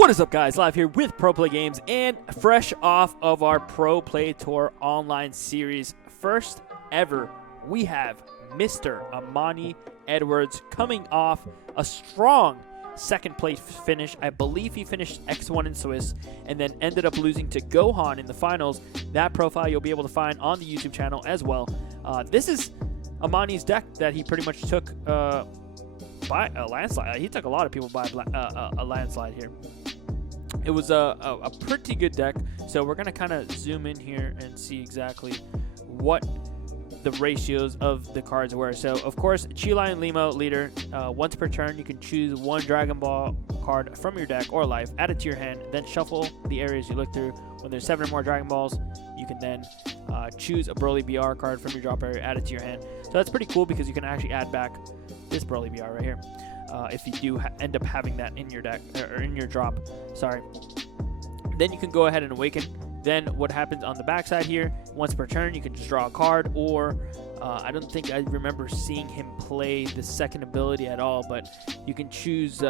What is up, guys? Live here with Pro Play Games and fresh off of our Pro Play Tour online series. First ever, we have Mr. Amani Edwards coming off a strong second place finish. I believe he finished X1 in Swiss and then ended up losing to Gohan in the finals. That profile you'll be able to find on the YouTube channel as well. This is Amani's deck that he pretty much took by a landslide. He took a lot of people by a landslide here. It was a pretty good deck, so we're going to kind of zoom in here and see exactly what the ratios of the cards were. So, of course, CHEELAI and Limo leader. Once per turn, you can choose one Dragon Ball card from your deck or life, add it to your hand, then shuffle the areas you look through. When there's 7 or more Dragon Balls, you can then choose a Broly BR card from your drop area, add it to your hand. So that's pretty cool because you can actually add back this Broly BR right here. If you do end up having that in your deck, or in your drop, sorry. Then you can go ahead and awaken. Then what happens on the backside here, once per turn, you can just draw a card, or I don't think I remember seeing him play the second ability at all, but you can choose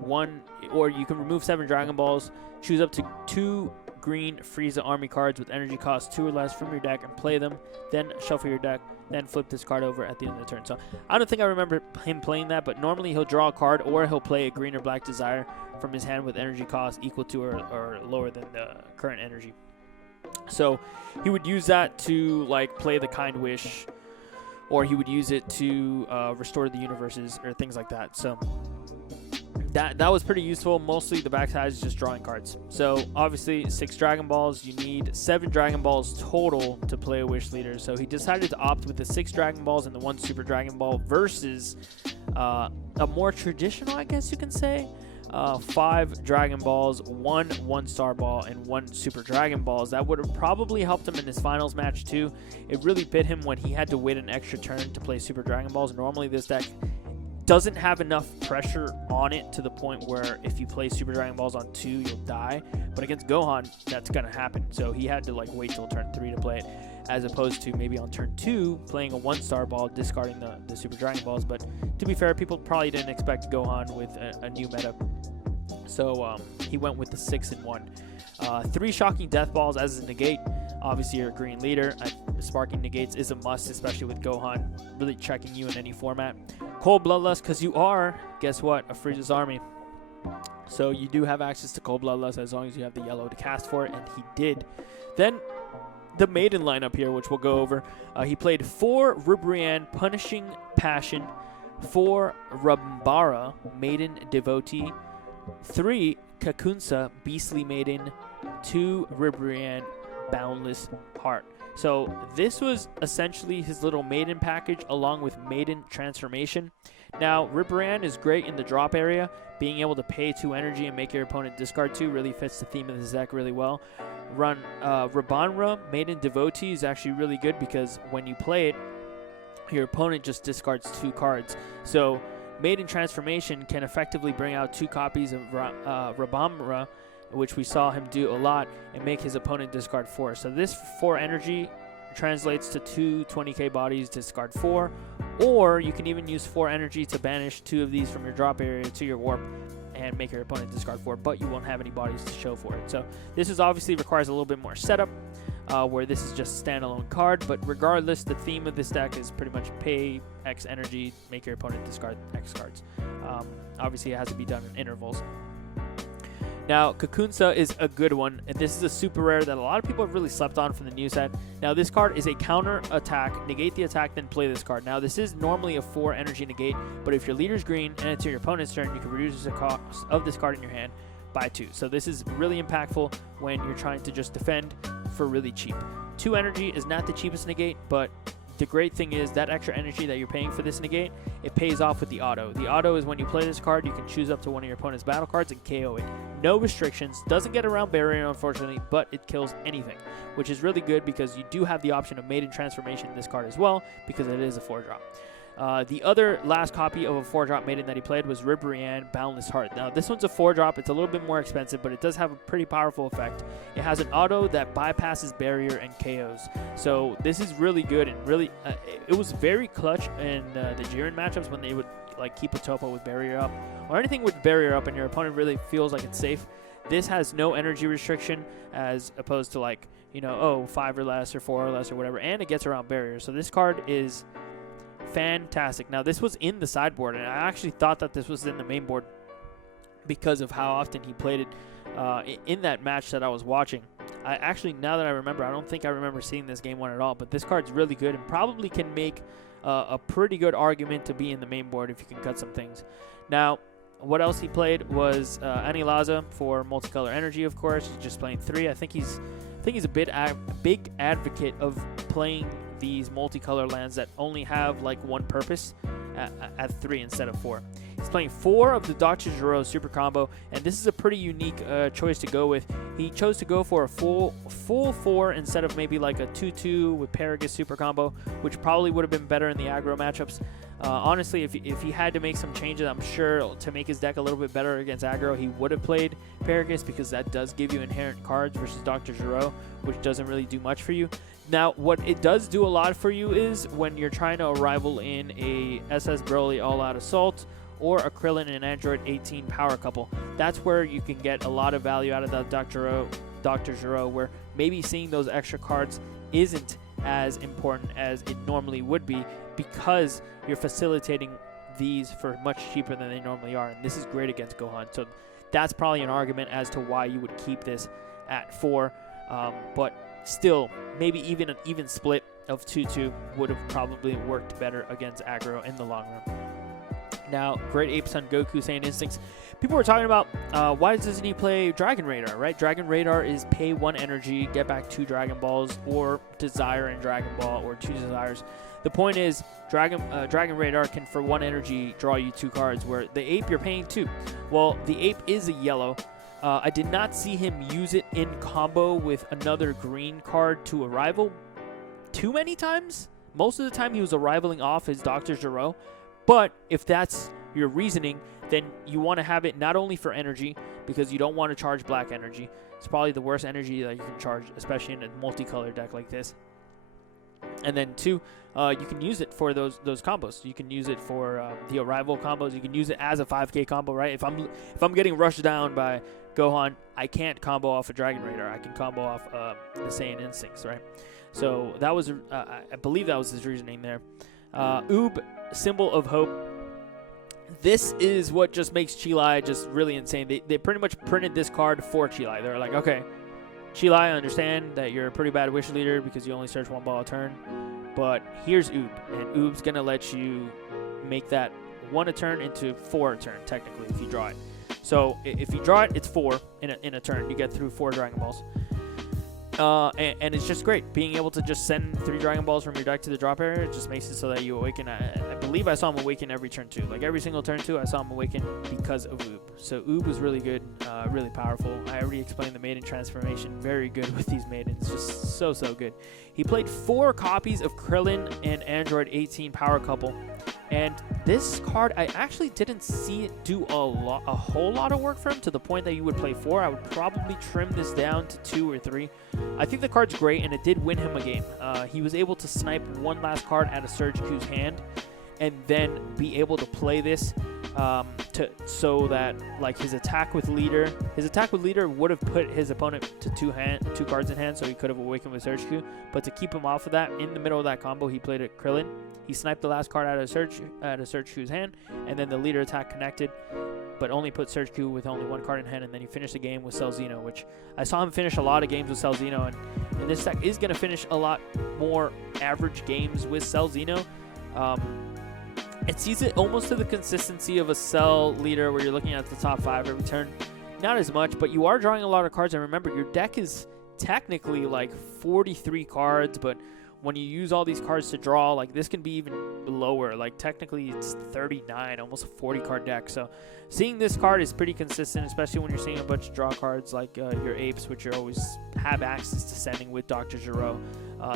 one, or you can remove 7 Dragon Balls, choose up to 2 green Frieza army cards with energy cost 2 or less from your deck and play them, then shuffle your deck, then flip this card over at the end of the turn. So I don't think I remember him playing that, but normally he'll draw a card or he'll play a green or black Desire from his hand with energy cost equal to or lower than the current energy. So he would use that to like play the Kind Wish, or he would use it to restore the universes or things like that. So that was pretty useful. Mostly the backside is just drawing cards. So obviously 6 Dragon Balls. You need 7 Dragon Balls total to play a Wish Leader. So he decided to opt with the 6 Dragon Balls and the 1 Super Dragon Ball versus a more traditional, I guess you can say, 5 Dragon Balls, 1 1-star ball, and 1 Super Dragon Balls. That would have probably helped him in his finals match too. It really bit him when he had to wait an extra turn to play Super Dragon Balls. Normally this deck doesn't have enough pressure on it to the point where if you play Super Dragon Balls on 2, you'll die. But against Gohan, that's going to happen. So he had to like wait till turn 3 to play it, as opposed to maybe on turn 2 playing a 1-star ball, discarding the Super Dragon Balls. But to be fair, people probably didn't expect Gohan with a new meta. So he went with the 6 and 1. 3 Shocking Death Balls as a negate. Obviously, you're a green leader. Sparking negates is a must, especially with Gohan really checking you in any format. Cold Bloodlust, because you are, guess what, a Frieza's army. So you do have access to Cold Bloodlust as long as you have the yellow to cast for it, and he did. Then the Maiden lineup here, which we'll go over. He played 4 Rubrian Punishing Passion, 4 Rambara Maiden Devotee, 3 Kakunsa Beastly Maiden, 2 Rubrian Boundless Heart. So this was essentially his little Maiden package along with Maiden Transformation. Now, Riparan is great in the drop area. Being able to pay 2 energy and make your opponent discard 2 really fits the theme of this deck really well. Rabanra Maiden Devotee is actually really good because when you play it, your opponent just discards 2 cards. So Maiden Transformation can effectively bring out 2 copies of Rabamra, which we saw him do a lot, and make his opponent discard 4. So this 4 energy translates to 2 20k bodies, discard 4, or you can even use 4 energy to banish 2 of these from your drop area to your warp and make your opponent discard 4, but you won't have any bodies to show for it. So this is obviously requires a little bit more setup, where this is just a standalone card, but regardless, the theme of this deck is pretty much pay X energy, make your opponent discard X cards. Obviously, it has to be done in intervals. Now, Kakunsa is a good one, and this is a super rare that a lot of people have really slept on from the new set. Now, this card is a counter attack. Negate the attack, then play this card. Now, this is normally a 4 energy negate, but if your leader's green and it's your opponent's turn, you can reduce the cost of this card in your hand by 2. So this is really impactful when you're trying to just defend for really cheap. 2 energy is not the cheapest negate, but the great thing is that extra energy that you're paying for this negate, it pays off with the auto. The auto is when you play this card, you can choose up to one of your opponent's battle cards and KO it. No restrictions, doesn't get around barrier unfortunately, but it kills anything, which is really good because you do have the option of Maiden Transformation in this card as well because it is a 4-drop. The other last copy of a 4-drop Maiden that he played was Ribrianne Boundless Heart. Now, this one's a 4-drop. It's a little bit more expensive, but it does have a pretty powerful effect. It has an auto that bypasses barrier and KOs. So this is really good, and really, it was very clutch in the Jiren matchups when they would like keep a topo with barrier up, or anything with barrier up and your opponent really feels like it's safe, this has no energy restriction as opposed to like, you know, 5 or less or 4 or less or whatever, and it gets around barriers. So this card is fantastic. Now, this was in the sideboard, and I actually thought that this was in the main board because of how often he played it in that match that I was watching. I actually, now that I remember, I don't think I remember seeing this game 1 at all, but this card's really good and probably can make a pretty good argument to be in the main board if you can cut some things. Now, what else he played was Anilaza for multicolor energy, of course. He's just playing 3. I think he's a big advocate of playing these multicolor lands that only have like one purpose at 3 instead of 4. He's playing 4 of the Dr. Giro super combo, and this is a pretty unique choice to go with. He chose to go for a full 4 instead of maybe like a 2-2 with Paragus super combo, which probably would have been better in the aggro matchups. Honestly, if he had to make some changes, I'm sure to make his deck a little bit better against aggro, he would have played Paragus, because that does give you inherent cards versus Dr. Giro, which doesn't really do much for you. Now, what it does do a lot for you is when you're trying to rival in a SS Broly All-Out Assault or a Krillin and Android 18 power couple. That's where you can get a lot of value out of the Dr. Giro, where maybe seeing those extra cards isn't as important as it normally would be, because you're facilitating these for much cheaper than they normally are, and this is great against Gohan. So that's probably an argument as to why you would keep this at 4, but still, maybe even an even split of 2-2 would have probably worked better against aggro in the long run. Now, Great Ape Son Goku Saiyan Instincts. People were talking about why doesn't he play Dragon Radar, right? Dragon Radar is pay 1 energy, get back 2 Dragon Balls, or Desire and Dragon Ball, or 2 Desires. The point is, Dragon Radar can, for 1 energy, draw you 2 cards, where the Ape, you're paying 2. Well, the Ape is a yellow. I did not see him use it in combo with another green card to a rival too many times. Most of the time, he was arrivaling off his Dr. Giro. But if that's your reasoning, then you want to have it not only for energy, because you don't want to charge black energy. It's probably the worst energy that you can charge, especially in a multicolor deck like this. And then 2, you can use it for those combos. You can use it for the arrival combos. You can use it as a 5k combo, right? If I'm getting rushed down by Gohan, I can't combo off a Dragon Radar. I can combo off the Saiyan Instincts, right? So that was, I believe that was his reasoning there. Oob, Symbol of Hope. This is what just makes CHEELAI just really insane. They pretty much printed this card for CHEELAI. They're like, okay, CHEELAI, I understand that you're a pretty bad wish leader because you only search 1 ball a turn, but here's Oob, and Oob's going to let you make that 1 a turn into 4 a turn, technically, if you draw it. So if you draw it, it's 4 in a turn. You get through 4 Dragon Balls. And it's just great. Being able to just send 3 Dragon Balls from your deck to the drop area, it just makes it so that you awaken. I believe I saw him awaken every turn 2. Like every single turn 2, I saw him awaken because of Oob. So Oob was really good, really powerful. I already explained the Maiden transformation. Very good with these Maidens. Just so good. He played 4 copies of Krillin and Android 18 power couple. And this card, I actually didn't see it do a whole lot of work for him, to the point that you would play 4. I would probably trim this down to 2 or 3. I think the card's great, and it did win him a game. He was able to snipe 1 last card out of Surge Q's hand, and then be able to play this so that like his attack with leader would have put his opponent to 2 cards in hand, so he could have awakened with Surge Q. But to keep him off of that, in the middle of that combo, he played it Krillin. He sniped the last card out of Surge Q's hand, and then the leader attack connected, but only put Surge Q with only 1 card in hand, and then he finished the game with Cell Xeno, which I saw him finish a lot of games with Cell Xeno, and this deck is going to finish a lot more average games with Cell Xeno. It sees it almost to the consistency of a Cell leader, where you're looking at the top 5 every turn. Not as much, but you are drawing a lot of cards, and remember, your deck is technically like 43 cards, but when you use all these cards to draw, like this can be even lower. Like technically it's 39, almost a 40 card deck. So seeing this card is pretty consistent, especially when you're seeing a bunch of draw cards like your Apes, which you always have access to sending with Dr. Giro.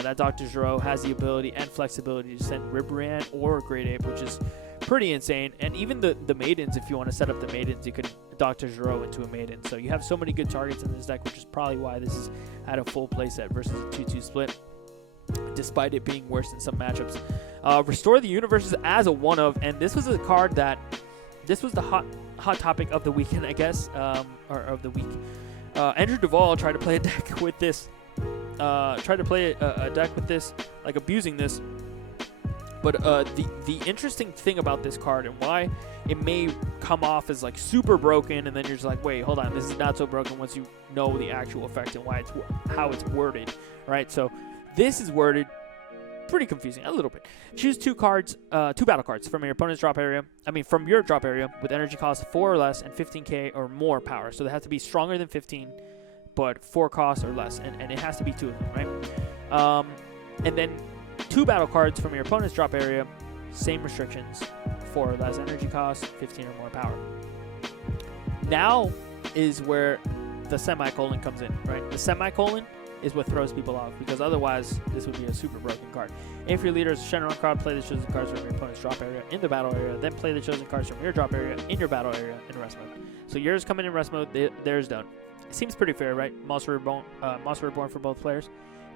That Dr. Giro has the ability and flexibility to send Ribrian or Great Ape, which is pretty insane. And even the Maidens, if you want to set up the Maidens, you could Dr. Giro into a Maiden. So you have so many good targets in this deck, which is probably why this is at a full playset versus a 2-2 split, despite it being worse in some matchups. Restore the Universes as a 1-of, and this was a card that, this was the hot hot topic of the weekend, I guess, or of the week. Andrew Duvall tried to play a deck with this. Tried to play a deck with this, like abusing this. But the interesting thing about this card and why it may come off as like super broken, and then you're just like, wait, hold on, this is not so broken once you know the actual effect and why how it's worded, right? So this is worded pretty confusing, a little bit. Choose two battle cards from your opponent's drop area. From your drop area with energy cost 4 or less and 15k or more power. So they have to be stronger than 15, but 4 costs or less, and it has to be 2 of them, right? And then 2 battle cards from your opponent's drop area, same restrictions, 4 or less energy cost, 15 or more power. Now is where the semicolon comes in, right? The semicolon is what throws people off, because otherwise this would be a super broken card. If your leader is a Shenron card, play the chosen cards from your opponent's drop area in the battle area, then play the chosen cards from your drop area in your battle area in rest mode. So yours come in rest mode, theirs don't. It seems pretty fair, right? Monster Reborn for both players.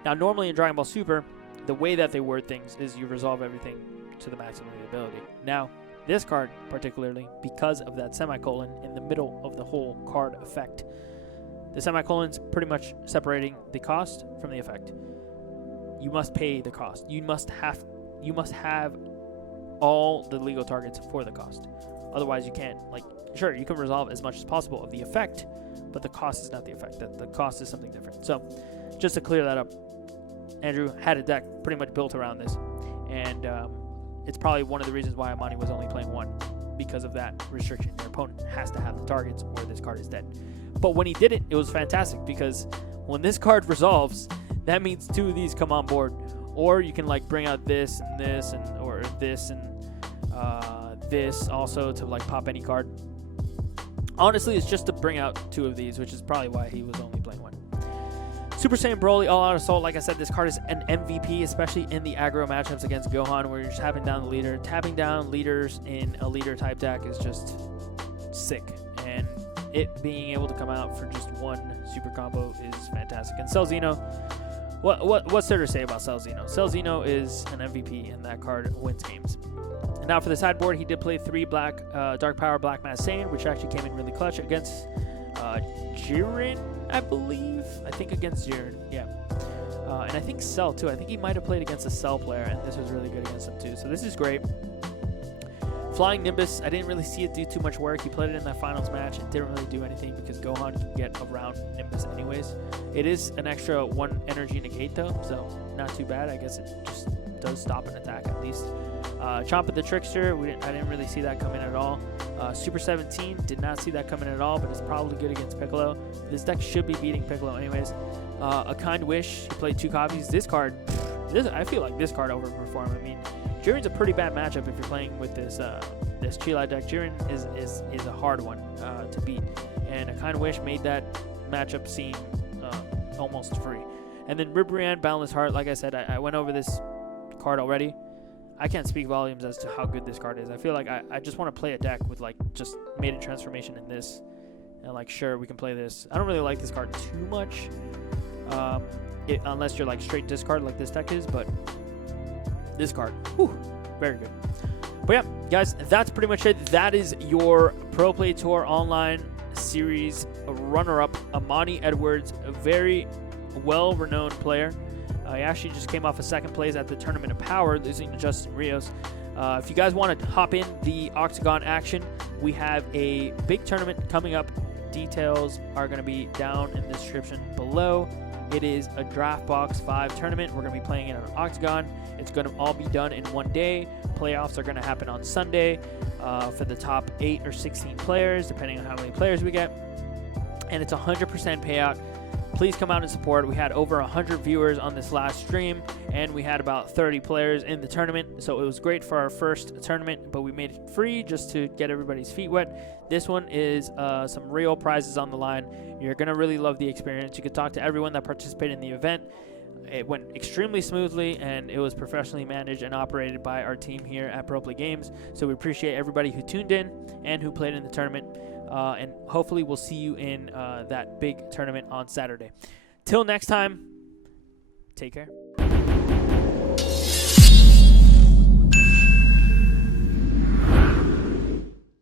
Now normally in Dragon Ball Super, the way that they word things is you resolve everything to the maximum of the ability. Now, this card particularly, because of that semicolon in the middle of the whole card effect, the semicolon's pretty much separating the cost from the effect. You must pay the cost. You must have all the legal targets for the cost. Otherwise, you can't. Like, sure, you can resolve as much as possible of the effect, but the cost is not the effect. The cost is something different. So, just to clear that up, Andrew had a deck pretty much built around this, and it's probably one of the reasons why Amani was only playing 1, because of that restriction. Your opponent has to have the targets or this card is dead. But when he did it, it was fantastic, because when this card resolves, that means 2 of these come on board. Or you can like bring out this and this, or this and this also to like pop any card. Honestly, it's just to bring out 2 of these, which is probably why he was only playing 1. Super Saiyan Broly All Out Assault, like I said, this card is an MVP, especially in the aggro matchups against Gohan, where you're just tapping down the leader. Tapping down leaders in a leader type deck is just sick, and it being able to come out for just 1 super combo is fantastic. And Cell Xeno, what's there to say about Cell Xeno? Cell Xeno is an MVP, and that card wins games. And now for the sideboard, he did play 3 Dark Power Black Mass Saiyan, which actually came in really clutch against Jiren, I believe. I think against Jiren, yeah. And I think Cell too. I think he might have played against a Cell player, and this was really good against him too. So this is great. Flying Nimbus, I didn't really see it do too much work. He played it in that finals match and didn't really do anything, because Gohan can get around Nimbus anyways. It is an extra 1 energy negate though, so not too bad. I guess it just does stop an attack at least. Chompa the Trickster, I didn't really see that coming at all. Super 17, did not see that coming at all, but it's probably good against Piccolo. This deck should be beating Piccolo anyways. A Kind Wish, he played 2 copies. This card, I feel like this card overperformed. I mean, Jiren's a pretty bad matchup if you're playing with this CHEELAI deck. Jiren is a hard one to beat, and A Kind Wish made that matchup seem almost free. And then Ribrianne, Boundless Heart, like I said, I went over this card already. I can't speak volumes as to how good this card is. I feel like I just want to play a deck with like just Maiden Transformation in this, and like sure we can play this. I don't really like this card too much, unless you're like straight discard like this deck is, but this card, whew, very good. But yeah, guys, that's pretty much it. That is your Pro Play Tour Online Series runner-up, Amani Edwards, a very well-renowned player. He actually just came off a 2nd place at the Tournament of Power, losing to Justin Rios. If you guys want to hop in the Octagon action, we have a big tournament coming up. Details are going to be down in the description below. It is a Draft Box 5 tournament. We're going to be playing it on Octagon. It's going to all be done in 1 day. Playoffs are going to happen on Sunday for the top 8 or 16 players, depending on how many players we get. And it's 100% payout. Please come out and support. We had over 100 viewers on this last stream, and we had about 30 players in the tournament. So it was great for our first tournament, but we made it free just to get everybody's feet wet. This one is some real prizes on the line. You're going to really love the experience. You could talk to everyone that participated in the event. It went extremely smoothly, and it was professionally managed and operated by our team here at Pro Play Games. So we appreciate everybody who tuned in and who played in the tournament. And hopefully we'll see you in that big tournament on Saturday. Till next time, take care.